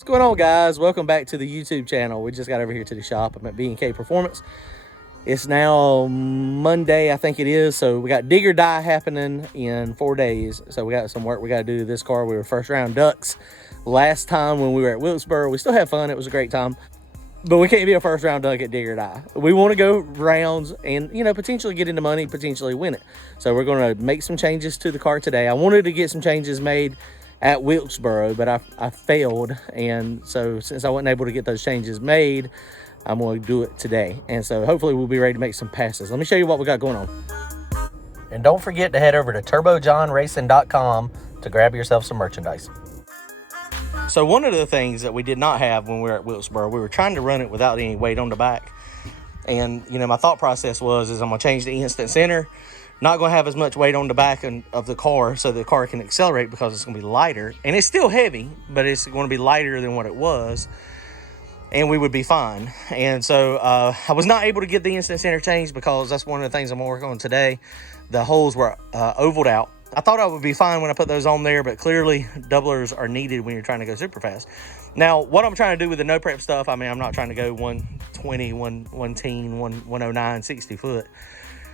What's going on, guys? Welcome back to the YouTube channel. We just got over here to the shop. I'm at B&K Performance. It's now Monday, I think it is. So we got dig or die happening in 4 days. So we got some work we got to do to this car. We were first round ducks last time when we were at Wilkesboro. We still had fun. It was a great time. But we can't be a first round duck at dig or die. We want to go rounds and, potentially get into money, potentially win it. So we're going to make some changes to the car today. I wanted to get some changes made at Wilkesboro, but I failed. And so since I wasn't able to get those changes made, I'm going to do it today. And so hopefully we'll be ready to make some passes. Let me show you what we got going on. And don't forget to head over to turbojohnracing.com to grab yourself some merchandise. So one of the things that we did not have when we were at Wilkesboro, we were trying to run it without any weight on the back. And, my thought process was I'm going to change the instant center. Not going to have as much weight on the back of the car so the car can accelerate because it's going to be lighter. And it's still heavy, but it's going to be lighter than what it was. And we would be fine. And so I was not able to get the instant center changed because that's one of the things I'm going to work on today. The holes were ovaled out. I thought I would be fine when I put those on there, but clearly doublers are needed when you're trying to go super fast. Now, what I'm trying to do with the no prep stuff, I'm not trying to go 120, 110, 109, 60 foot.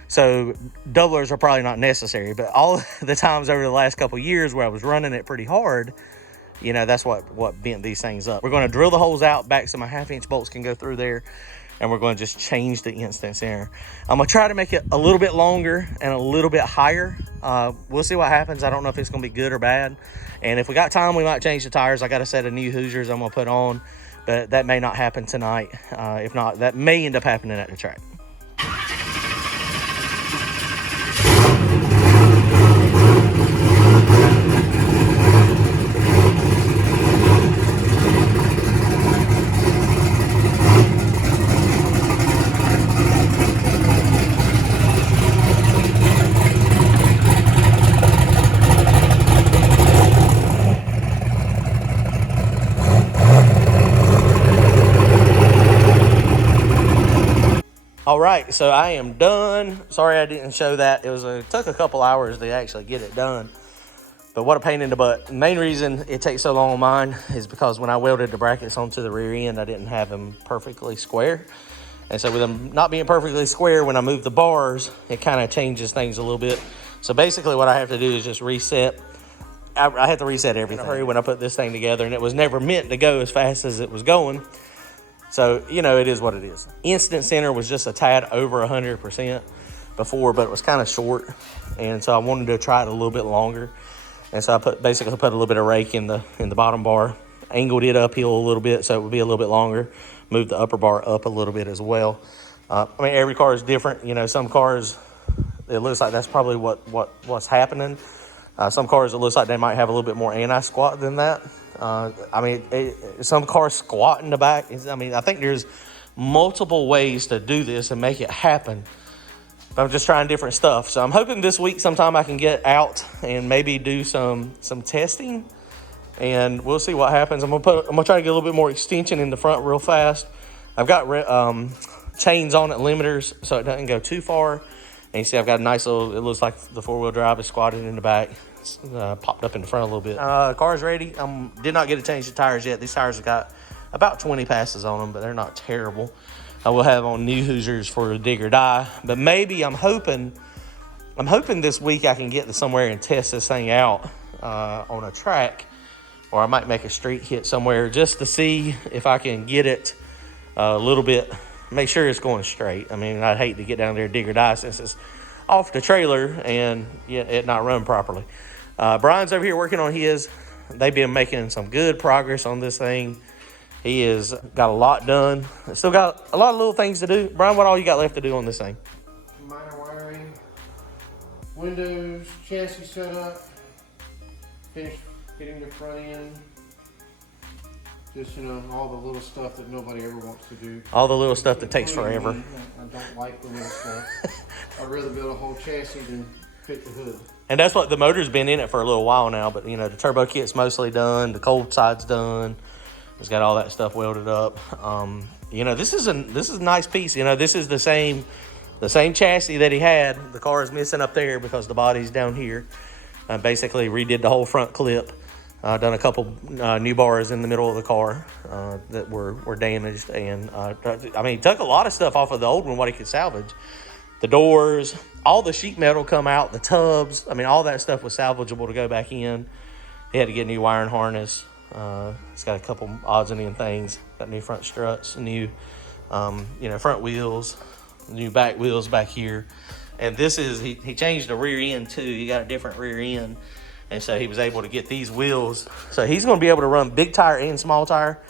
So doublers are probably not necessary, but all the times over the last couple of years where I was running it pretty hard, that's what bent these things up. We're going to drill the holes out back so my 1/2-inch bolts can go through there, and we're going to just change the instant center. I'm going to try to make it a little bit longer and a little bit higher. We'll see what happens. I don't know if it's going to be good or bad. And if we got time, we might change the tires. I got a set of new Hoosiers I'm going to put on, but that may not happen tonight. If not, that may end up happening at the track. All right, so I am done. Sorry I didn't show that. It took a couple hours to actually get it done. But what a pain in the butt. The main reason it takes so long on mine is because when I welded the brackets onto the rear end, I didn't have them perfectly square. And so with them not being perfectly square, when I move the bars, it kind of changes things a little bit. So basically what I have to do is just reset. I have to reset everything. In a hurry when I put this thing together, and it was never meant to go as fast as it was going. So, it is what it is. Instant center was just a tad over 100% before, but it was kind of short. And so I wanted to try it a little bit longer. And so I basically put a little bit of rake in the bottom bar, angled it uphill a little bit so it would be a little bit longer, moved the upper bar up a little bit as well. Every car is different. Some cars, it looks like that's probably what's happening. Some cars, it looks like they might have a little bit more anti-squat than that. Some cars squat in the back. I think there's multiple ways to do this and make it happen. But I'm just trying different stuff. So I'm hoping this week sometime I can get out and maybe do some testing, and we'll see what happens. I'm gonna try to get a little bit more extension in the front real fast. I've got chains on it, limiters, so it doesn't go too far. And you see I've got a nice little, it looks like the four-wheel drive is squatted in the back. It's, popped up in the front a little bit. Car's ready. Did not get to change the tires yet. These tires have got about 20 passes on them, but they're not terrible. I will have on new Hoosiers for a dig or die. But maybe I'm hoping this week I can get to somewhere and test this thing out on a track, or I might make a street hit somewhere just to see if I can get it a little bit. Make sure it's going straight. I'd hate to get down there and dig or die since it's off the trailer and it not run properly. Brian's over here working on his. They've been making some good progress on this thing. He has got a lot done. Still got a lot of little things to do. Brian, what all you got left to do on this thing? Minor wiring, windows, chassis setup, finish getting the front end. Just, all the little stuff that nobody ever wants to do. All the little stuff that takes forever. I don't like the little stuff. I'd rather build a whole chassis than fit the hood. And that's what the motor's been in it for a little while now. But, the turbo kit's mostly done. The cold side's done. It's got all that stuff welded up. This is a nice piece. This is the same chassis that he had. The car is missing up there because the body's down here. Basically redid the whole front clip. Done a couple new bars in the middle of the car that were damaged. And, I mean, he took a lot of stuff off of the old one, what he could salvage. The doors, all the sheet metal come out, the tubs. I mean, all that stuff was salvageable to go back in. He had to get a new wiring harness. It's got a couple odds and end things. Got new front struts, new, front wheels, new back wheels back here. And this is, he changed the rear end too. He got a different rear end. And so he was able to get these wheels. So he's going to be able to run big tire and small tire.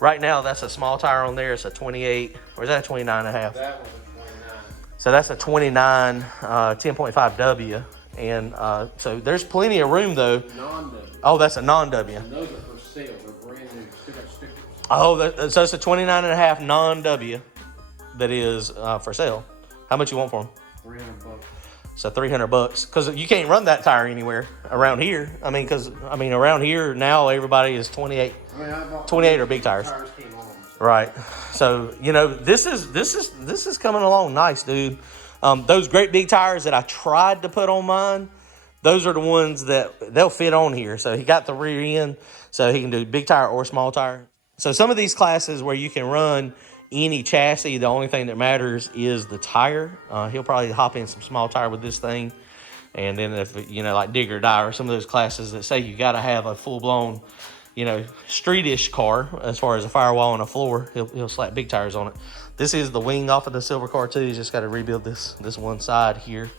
Right now, that's a small tire on there. It's a 28, or is that a 29 and a half? That one's a 29. So that's a 29, 10.5W. And so there's plenty of room though. Non-W. Oh, that's a non-W. And those are for sale. They're brand new. Still got stickers. Oh, so it's a 29 and a half non-W that is for sale. How much you want for them? $300. So $300, because you can't run that tire anywhere around here. I mean, around here now everybody is 28. I bought 28 are big tires. Tires came on. Right. So this is coming along nice, dude. Those great big tires that I tried to put on mine, those are the ones that they'll fit on here. So he got the rear end, so he can do big tire or small tire. So some of these classes where you can run any chassis, the only thing that matters is the tire. He'll probably hop in some small tire with this thing. And then if, like dig or die or some of those classes that say you got to have a full-blown, streetish car as far as a firewall and a floor, he'll slap big tires on it. This is the wing off of the silver car too. He's just got to rebuild this one side here.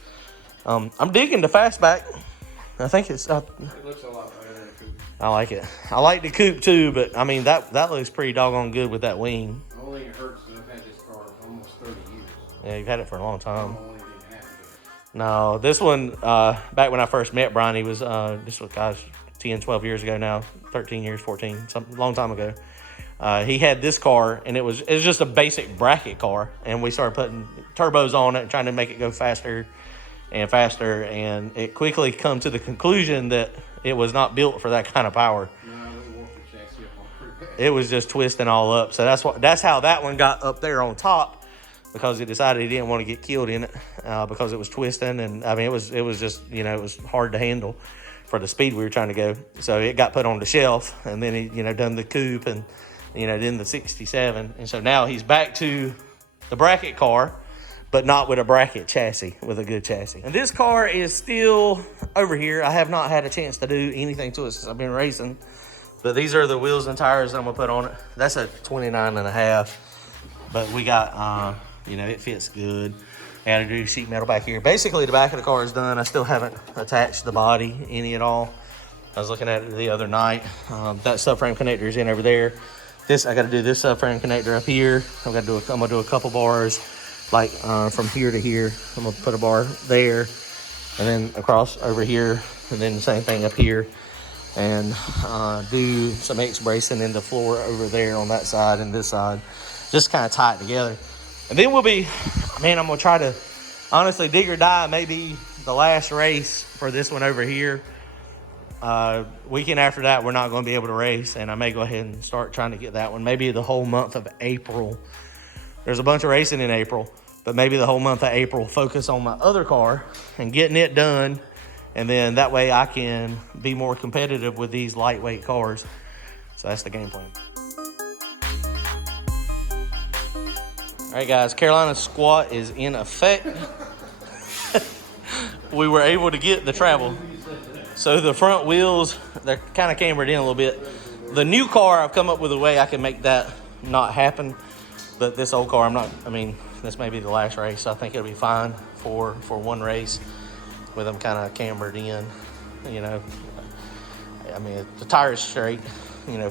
I'm digging the fastback. I think it's... It looks a lot better than a coupe. I like it. I like the coupe too, but I mean, that looks pretty doggone good with that wing. The only thing that hurts is I've had this car almost 30 years. Yeah, you've had it for a long time. I'm only didn't have it. No, this one, back when I first met Brian, he was, 10, 12 years ago now, 13 years, 14, a long time ago. He had this car, and it was just a basic bracket car, and we started putting turbos on it and trying to make it go faster and faster, and it quickly come to the conclusion that it was not built for that kind of power. No, it wore the chassis up on pretty bad. It was just twisting all up. So that's how that one got up there on top, because he decided he didn't want to get killed in it because it was twisting, and I mean it was just it was hard to handle for the speed we were trying to go. So it got put on the shelf, and then he done the coupe and then the 67, and so now he's back to the bracket car, but not with a bracket chassis, with a good chassis. And this car is still over here. I have not had a chance to do anything to it since I've been racing, but these are the wheels and tires I'm gonna put on it. That's a 29 and a half, but we got it fits good. I had to do sheet metal back here. Basically the back of the car is done. I still haven't attached the body any at all. I was looking at it the other night. That subframe connector is in over there. I got to do this subframe connector up here. I'm gonna do a couple bars, like from here to here. I'm gonna put a bar there, and then across over here, and then the same thing up here, and do some X bracing in the floor over there on that side and this side, just kind of tie it together. And then I'm gonna try to, honestly, dig or die, maybe the last race for this one over here. Weekend after that, we're not going to be able to race, and I may go ahead and start trying to get that one. Maybe the whole month of April. There's a bunch of racing in April, but maybe the whole month of April focus on my other car and getting it done, and then that way I can be more competitive with these lightweight cars. So that's the game plan. All right, guys, Carolina squat is in effect. We were able to get the travel. So the front wheels, they're kind of cambered in a little bit. The new car, I've come up with a way I can make that not happen. But this old car, this may be the last race. So I think it'll be fine for one race with them kind of cambered in, the tire is straight,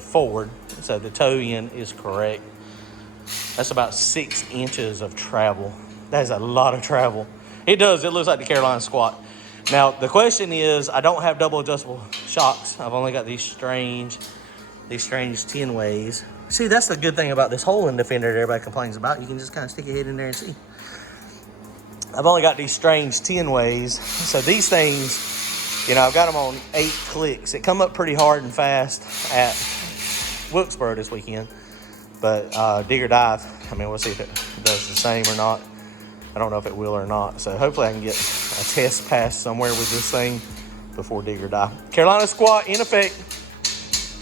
forward. So the toe end is correct. That's about 6 inches of travel. That is a lot of travel. It does. It looks like the Carolina squat. Now, the question is, I don't have double adjustable shocks. I've only got these strange 10 ways. See, that's the good thing about this hole in the fender that everybody complains about. You can just kind of stick your head in there and see. I've only got these strange 10 ways. So these things, I've got them on 8 clicks. It come up pretty hard and fast at Wilkesboro this weekend. But dig or dive, we'll see if it does the same or not. I don't know if it will or not. So hopefully I can get a test pass somewhere with this thing before dig or die. Carolina squat in effect.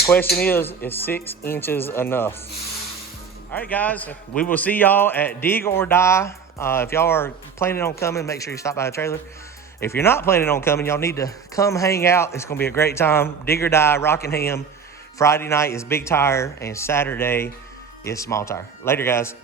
Question is 6 inches enough? All right, guys, we will see y'all at Dig or Die. If y'all are planning on coming, make sure you stop by the trailer. If you're not planning on coming, y'all need to come hang out. It's going to be a great time. Dig or Die, Rockingham. Friday night is Big Tire, and Saturday is Small Tire. Later, guys.